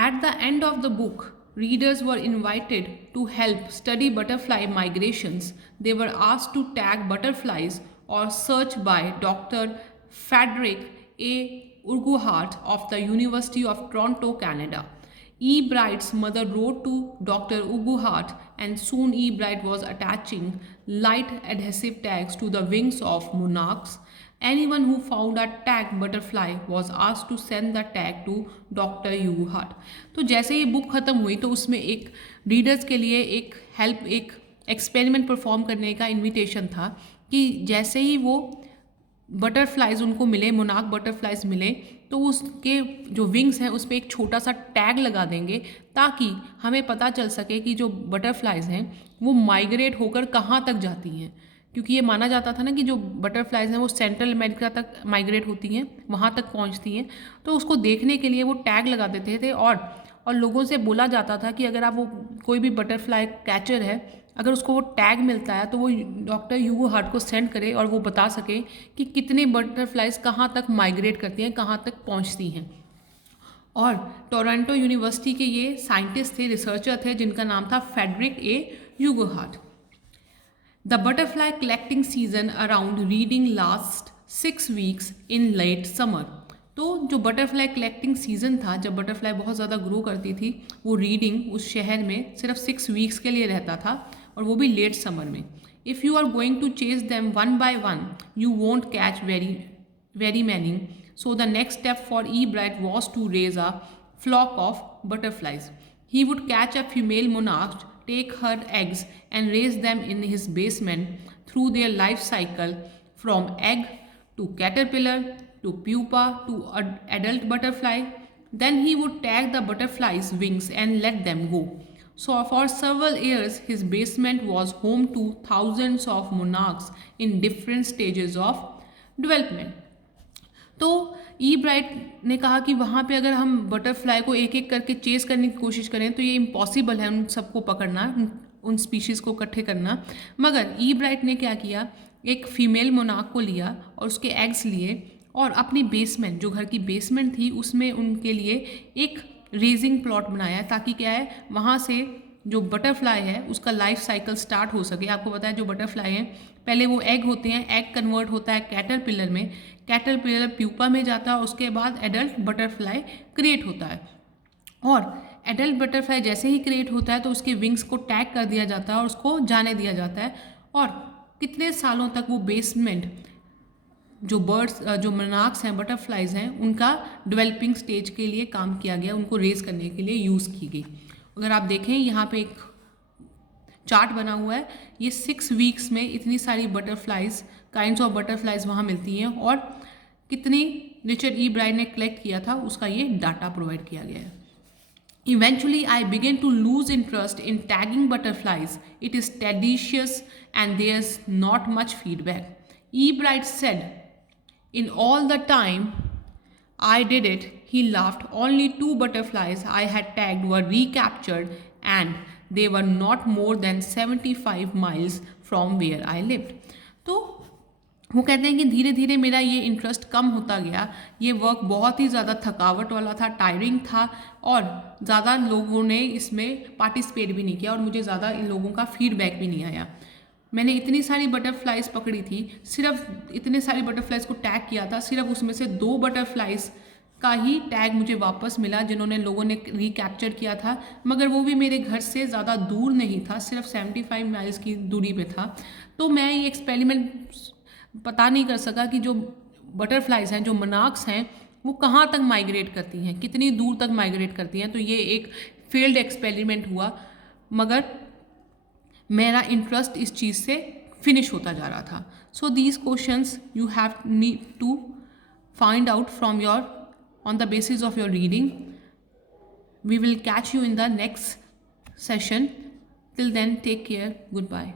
At the end of the book, readers were invited to help study butterfly migrations. They were asked to tag butterflies or search by Dr. Frederick A. Urquhart of the University of Toronto, Canada. E. Bright's mother wrote to Dr. Urquhart, and soon E. Bright was attaching light adhesive tags to the wings of monarchs. Anyone who found a tagged butterfly was asked to send the tag to doctor यूहार्ट. तो जैसे ही book ख़त्म हुई तो उसमें एक readers के लिए एक एक्सपेरिमेंट परफॉर्म करने का इनविटेशन था कि जैसे ही वो बटरफ्लाइज उनको मिले, मोनार्क बटरफ्लाइज मिले, तो उसके जो विंग्स हैं उस पर एक छोटा सा टैग लगा देंगे ताकि हमें पता चल सके कि जो बटरफ्लाइज हैं वो माइग्रेट होकर कहाँ तक जाती हैं. क्योंकि ये माना जाता था ना कि जो बटरफ्लाइज हैं वो सेंट्रल अमेरिका तक माइग्रेट होती हैं, वहाँ तक पहुँचती हैं. तो उसको देखने के लिए वो टैग लगा देते थे और लोगों से बोला जाता था कि अगर आप वो कोई भी बटरफ्लाई कैचर है, अगर उसको वो टैग मिलता है तो वो डॉक्टर ह्यूगो हार्ट को सेंड करे और वो बता सके कि कितने बटरफ्लाइज कहाँ तक माइग्रेट करती हैं, कहाँ तक पहुँचती हैं. और टोरंटो यूनिवर्सिटी के ये साइंटिस्ट थे, रिसर्चर थे, जिनका नाम था Frederick A Urquhart. The butterfly collecting season around reading lasts 6 weeks in late summer. तो जो बटरफ्लाई कलेक्टिंग सीज़न था, जब बटरफ्लाई बहुत ज़्यादा ग्रो करती थी, वो रीडिंग उस शहर में सिर्फ 6 वीक्स के लिए रहता था और वो भी लेट समर में. If you are going to chase them one by one you won't catch very many. So the next step for E Bright was to raise a flock of butterflies. He would catch a female monarch, take her eggs and raise them in his basement through their life cycle from egg to caterpillar to pupa to adult butterfly. Then he would tag the butterfly's wings and let them go. So for several years his basement was home to thousands of monarchs in different stages of development. तो ई bright ने कहा कि वहाँ पे अगर हम butterfly को एक एक करके चेस करने की कोशिश करें तो ये इम्पॉसिबल है उन सबको पकड़ना, उन स्पीशीज़ को इकट्ठे करना. मगर ई ब्राइट ने क्या किया, एक फीमेल मोनार्क को लिया और उसके एग्स लिए और अपनी बेसमेंट, जो घर की बेसमेंट थी, उसमें उनके लिए एक रेजिंग प्लॉट बनाया ताकि क्या है, वहाँ से जो बटरफ्लाई है उसका लाइफ साइकिल स्टार्ट हो सके. आपको पता है जो बटरफ्लाई हैं पहले वो एग होते हैं, एग कन्वर्ट होता है कैटरपिलर में, कैटरपिलर प्यूपा में जाता है, उसके बाद एडल्ट बटरफ्लाई क्रिएट होता है. और एडल्ट बटरफ्लाई जैसे ही क्रिएट होता है तो उसके विंग्स को टैग कर दिया जाता है और उसको जाने दिया जाता है. और कितने सालों तक वो बेसमेंट जो बर्ड्स, जो मोनार्क्स हैं, बटरफ्लाइज हैं, उनका डेवलपिंग स्टेज के लिए काम किया गया, उनको रेज करने के लिए यूज़ की गई. अगर आप देखें यहाँ पे एक चार्ट बना हुआ है, ये 6 वीक्स में इतनी सारी बटरफ्लाइज, काइंड्स ऑफ बटरफ्लाइज वहाँ मिलती हैं और कितनी रिचर्ड ई ब्राइट ने कलेक्ट किया था उसका ये डाटा प्रोवाइड किया गया है. Eventually, I began to lose interest in tagging butterflies. It is tedious and there's not much feedback. E. Bright said, in all the time I did it, he laughed, only 2 butterflies I had tagged were recaptured and they were not more than 75 miles from where I lived. तो वो कहते हैं कि धीरे धीरे मेरा ये interest कम होता गया. ये वर्क बहुत ही ज़्यादा थकावट वाला था, टायरिंग था और ज़्यादा लोगों ने इसमें पार्टिसिपेट भी नहीं किया और मुझे ज़्यादा इन लोगों का फीडबैक भी नहीं आया. मैंने इतनी सारी बटरफ्लाइज पकड़ी थी, सिर्फ इतने सारी बटरफ्लाइज को टैग किया था, सिर्फ उसमें से 2 बटरफ्लाइज का ही टैग मुझे वापस मिला जिन्होंने लोगों ने रिकैप्चर किया था. मगर वो भी मेरे घर से ज़्यादा दूर नहीं था, सिर्फ 75 माइल्स की दूरी पे था. तो मैं ये एक्सपेरिमेंट पता नहीं कर सका कि जो बटरफ्लाइज हैं, जो मोनार्क्स हैं, वो कहाँ तक माइग्रेट करती हैं, कितनी दूर तक माइग्रेट करती हैं. तो ये एक फेल्ड एक्सपेरिमेंट हुआ, मगर मेरा इंटरेस्ट इस चीज़ से फिनिश होता जा रहा था. So these questions you have need to find out from your on the basis of your reading. We will catch you in the next session. Till then, take care. Goodbye.